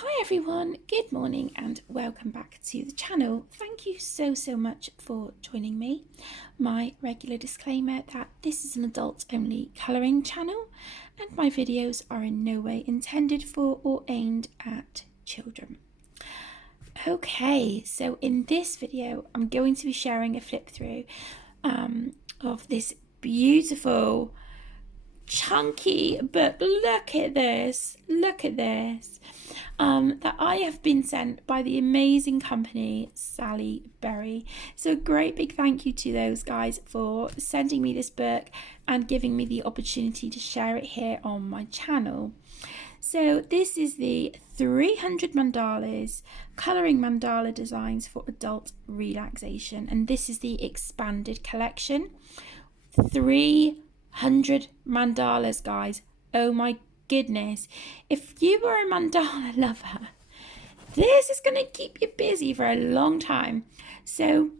Hi everyone, good morning and welcome back to the channel. Thank you so much for joining me. My regular disclaimer that this is an adult only colouring channel and my videos are in no way intended for or aimed at children. Okay, so in this video I'm going to be sharing a flip through of this beautiful chunky, but look at this, that I have been sent by the amazing company Sally Berry. So a great big thank you to those guys for sending me this book and giving me the opportunity to share it here on my channel. So this is the 300 mandalas, colouring mandala designs for adult relaxation, and this is the expanded collection. 300 mandalas, guys. Oh my goodness. If you were a mandala lover, this is going to keep you busy for a long time. So,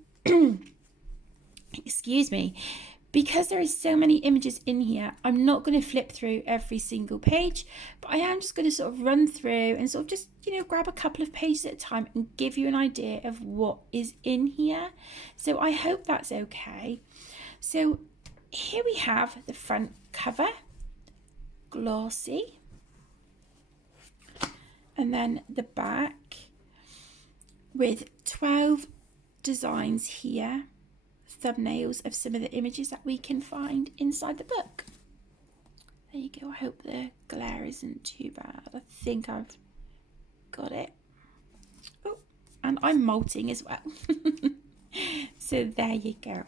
excuse me, because there is so many images in here, I'm not going to flip through every single page, but I am just going to sort of run through and sort of just, grab a couple of pages at a time and give you an idea of what is in here. So I hope that's okay. So here we have the front cover, glossy, and then the back with 12 designs here, thumbnails of some of the images that we can find inside the book. There you go. I hope the glare isn't too bad. I think I've got it. Oh, and I'm molting as well. So there you go.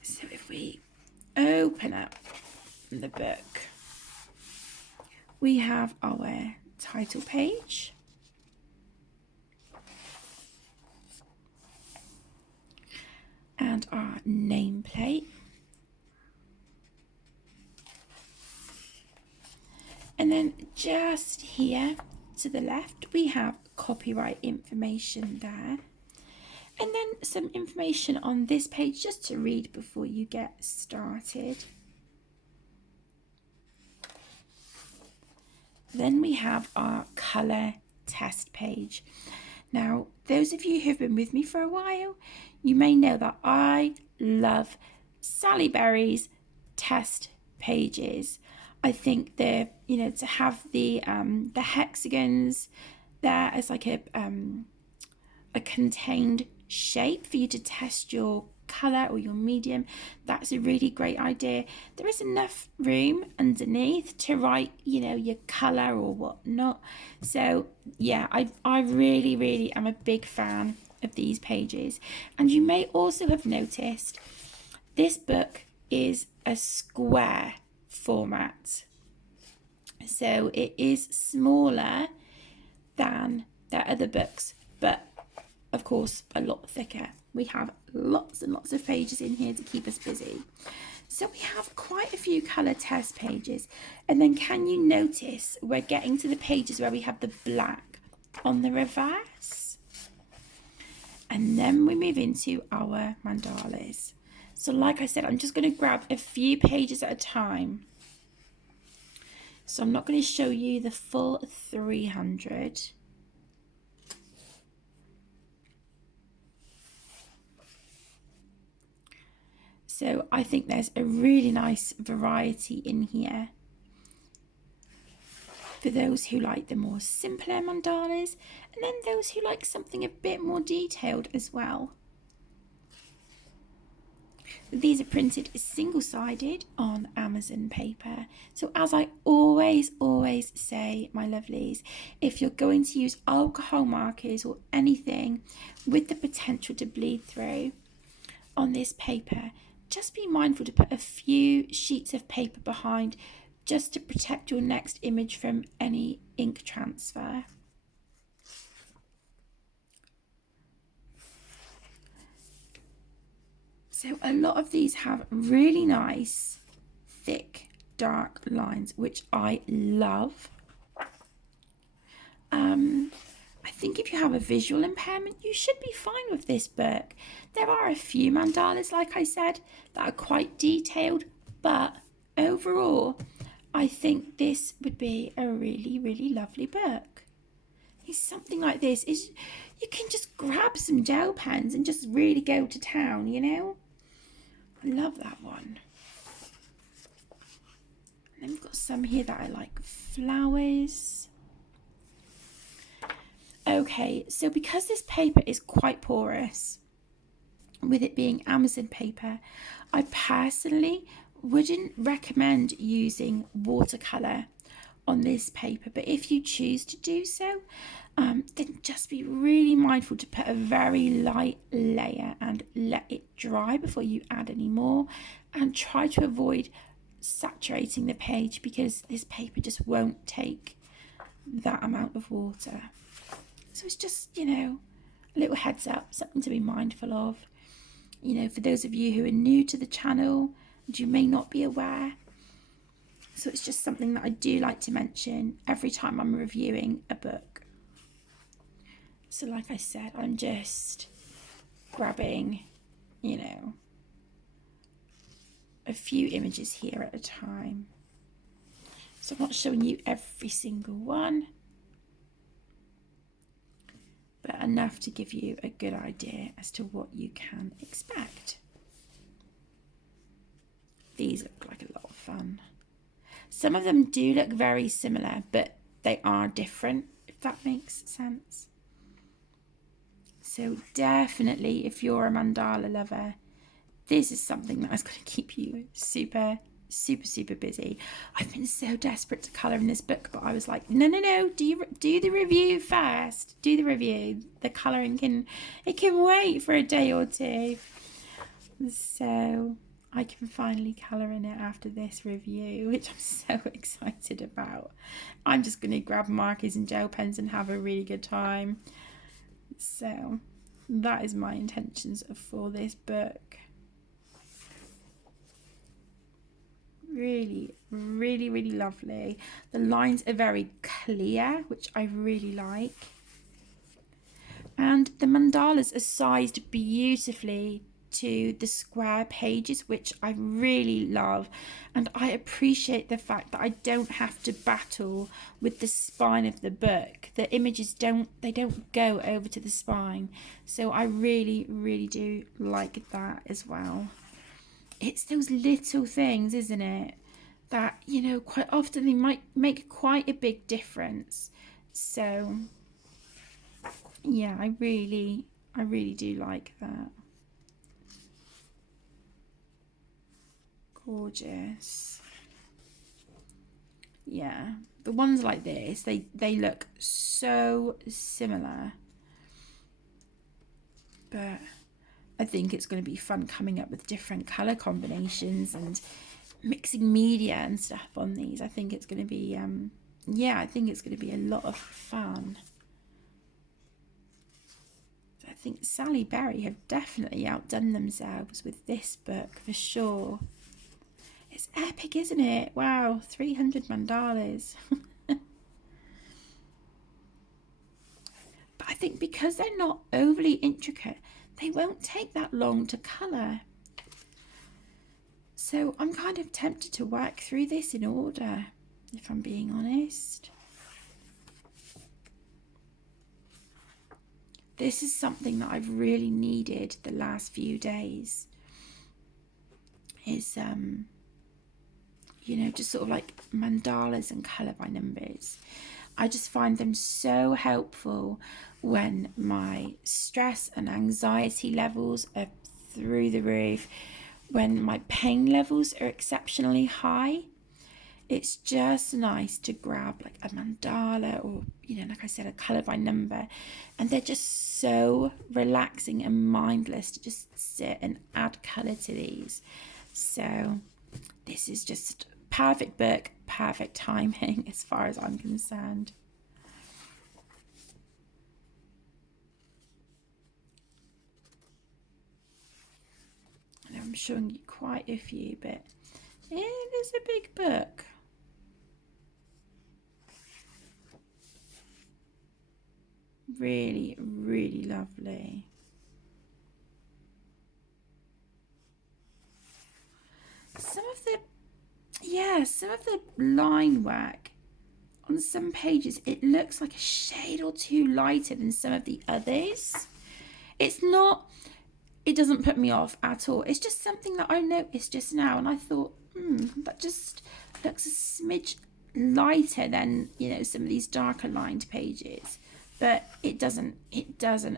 So if we open up the book, we have our title page, and our nameplate, and then just here to the left we have copyright information there, and then some information on this page just to read before you get started. Then we have our colour test page. Now, those of you who've been with me for a while, you may know that I love Sally Berry's test pages. I think they're, to have the hexagons there as like a contained shape for you to test your colour or your medium, that's a really great idea. There is enough room underneath to write, your colour or whatnot. So yeah, I really am a big fan of these pages. And you may also have noticed this book is a square format, so it is smaller than their other books, but of course a lot thicker. We have lots and lots of pages in here to keep us busy. So we have quite a few colour test pages, and then can you notice we're getting to the pages where we have the black on the reverse, and then we move into our mandalas. So like I said, I'm just going to grab a few pages at a time. So I'm not going to show you the full 300. So I think there's a really nice variety in here for those who like the more simpler mandalas, and then those who like something a bit more detailed as well. These are printed single-sided on Amazon paper. So as I always say, my lovelies, if you're going to use alcohol markers or anything with the potential to bleed through on this paper, just be mindful to put a few sheets of paper behind just to protect your next image from any ink transfer. So a lot of these have really nice, thick, dark lines, which I love. I think if you have a visual impairment, you should be fine with this book. There are a few mandalas, like I said, that are quite detailed, but overall, I think this would be a really, really lovely book. It's something like this is you can just grab some gel pens and just really go to town, you know? I love that one. And then we've got some here that I like flowers. Okay, so because this paper is quite porous, with it being Amazon paper, I personally wouldn't recommend using watercolour on this paper, but if you choose to do so, then just be really mindful to put a very light layer and let it dry before you add any more, and try to avoid saturating the page because this paper just won't take that amount of water. So it's just, you know, a little heads up, something to be mindful of. You know, for those of you who are new to the channel and you may not be aware. So it's just something that I do like to mention every time I'm reviewing a book. So like I said, I'm just grabbing, you know, a few images here at a time. So I'm not showing you every single one, but enough to give you a good idea as to what you can expect. These look like a lot of fun. Some of them do look very similar, but they are different, if that makes sense. So definitely, if you're a mandala lover, this is something that is going to keep you super, super, super busy. I've been so desperate to colour in this book, but I was like, no, do the review first. Do the review. The colouring can wait for a day or two. So I can finally colour in it after this review, which I'm so excited about. I'm just going to grab markers and gel pens and have a really good time. So that is my intentions for this book. Really, really, really lovely. The lines are very clear, which I really like. And the mandalas are sized beautifully to the square pages, which I really love. And I appreciate the fact that I don't have to battle with the spine of the book. The images don't go over to the spine. So I really, really do like that as well. It's those little things, isn't it, that, you know, quite often they might make quite a big difference. So yeah, I really do like that. Gorgeous. Yeah, the ones like this, they look so similar, but I think it's going to be fun coming up with different color combinations and mixing media and stuff on these. I think it's going to be I think it's going to be a lot of fun. I think Sally Berry have definitely outdone themselves with this book for sure. It's epic, isn't it? Wow, 300 mandalas. But I think because they're not overly intricate, they won't take that long to colour. So I'm kind of tempted to work through this in order, if I'm being honest. This is something that I've really needed the last few days. Is you know, just sort of like mandalas and colour by numbers. I just find them so helpful when my stress and anxiety levels are through the roof, when my pain levels are exceptionally high. It's just nice to grab like a mandala or, you know, like I said, a colour by number, and they're just so relaxing and mindless to just sit and add colour to these. So this is just perfect book, perfect timing as far as I'm concerned. And I'm showing you quite a few, but it is a big book. Really, really lovely. some of the line work on some pages, it looks like a shade or two lighter than some of the others. It's not, it doesn't put me off at all. It's just something that I noticed just now, and I thought, that just looks a smidge lighter than, you know, some of these darker lined pages. But it doesn't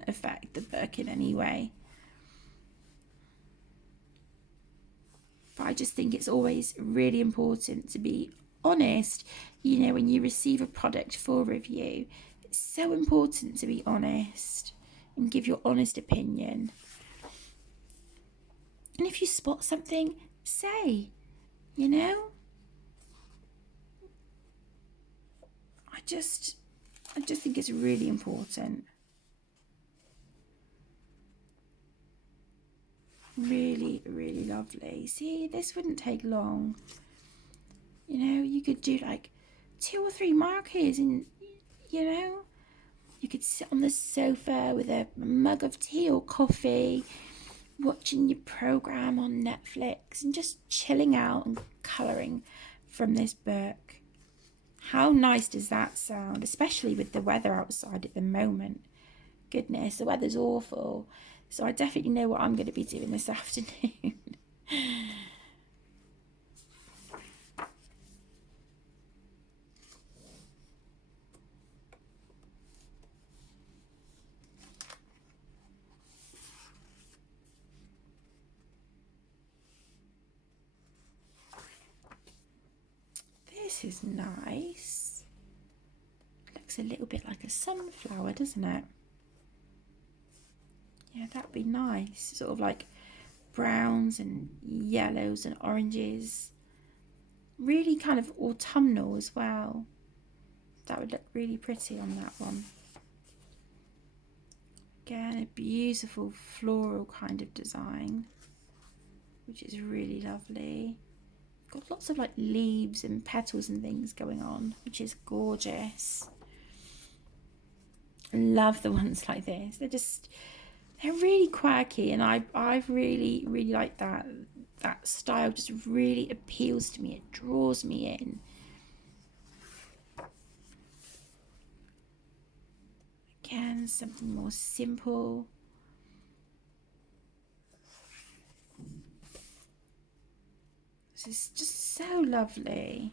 affect the book in any way. But I just think it's always really important to be honest. You know, when you receive a product for review, it's so important to be honest and give your honest opinion. And if you spot something, say, you know. I just think it's really important. Really, really lovely. See, this wouldn't take long. You know, you could do like 2 or 3 markers and, you know, you could sit on the sofa with a mug of tea or coffee, watching your program on Netflix and just chilling out and colouring from this book. How nice does that sound, especially with the weather outside at the moment? Goodness, the weather's awful. So I definitely know what I'm going to be doing this afternoon. This is nice. Looks a little bit like a sunflower, doesn't it? Yeah, that'd be nice. Sort of like browns and yellows and oranges. Really kind of autumnal as well. That would look really pretty on that one. Again, a beautiful floral kind of design, which is really lovely. Got lots of like leaves and petals and things going on, which is gorgeous. Love the ones like this. They're really quirky, and I really like that style. Just really appeals to me. It draws me in. Again, something more simple. This is just so lovely.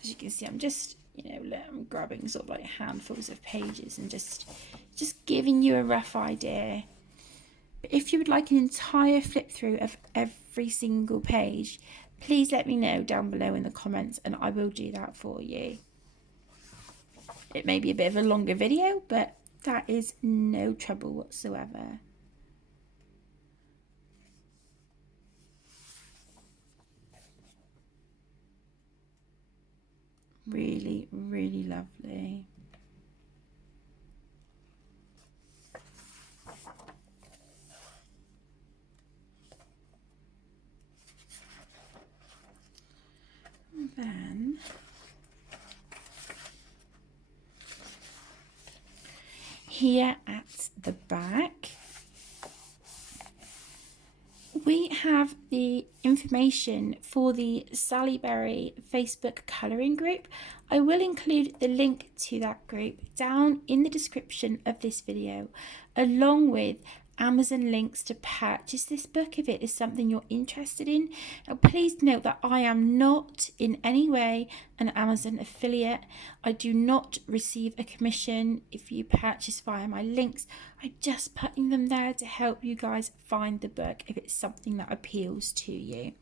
As you can see, I'm just, you know, I'm grabbing sort of like handfuls of pages and just giving you a rough idea. But if you would like an entire flip through of every single page, please let me know down below in the comments and I will do that for you. It may be a bit of a longer video, but that is no trouble whatsoever. Really, really lovely. And then here at the back, we have the information for the Sally Berry Facebook colouring group. I will include the link to that group down in the description of this video, along with Amazon links to purchase this book if it is something you're interested in. Now, please note that I am not in any way an Amazon affiliate. I do not receive a commission if you purchase via my links. I'm just putting them there to help you guys find the book if it's something that appeals to you.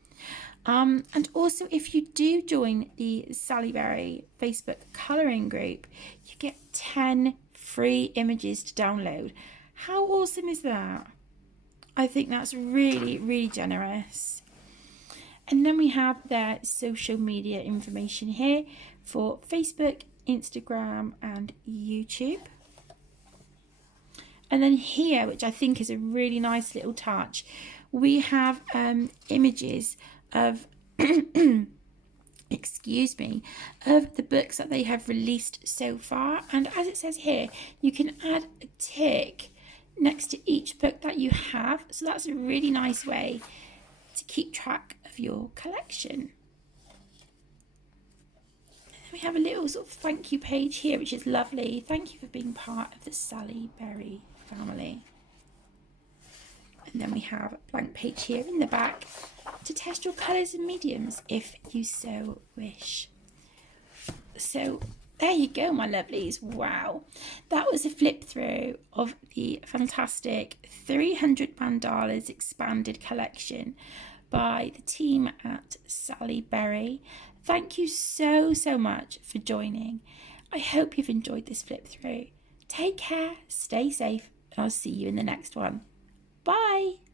And also, if you do join the Sally Berry Facebook colouring group, you get 10 free images to download. How awesome is that? I think that's really, really generous. And then we have their social media information here for Facebook, Instagram, and YouTube. And then here, which I think is a really nice little touch, we have images of excuse me, of the books that they have released so far. And as it says here, you can add a tick next to each book that you have. So that's a really nice way to keep track of your collection. We have a little sort of thank you page here, which is lovely. Thank you for being part of the Sally Berry family. And then we have a blank page here in the back to test your colours and mediums if you so wish. So there you go, my lovelies. Wow, that was a flip through of the fantastic 300 Mandalas expanded collection by the team at Sally Berry. Thank you so much for joining. I hope you've enjoyed this flip through. Take care, stay safe, and I'll see you in the next one. Bye.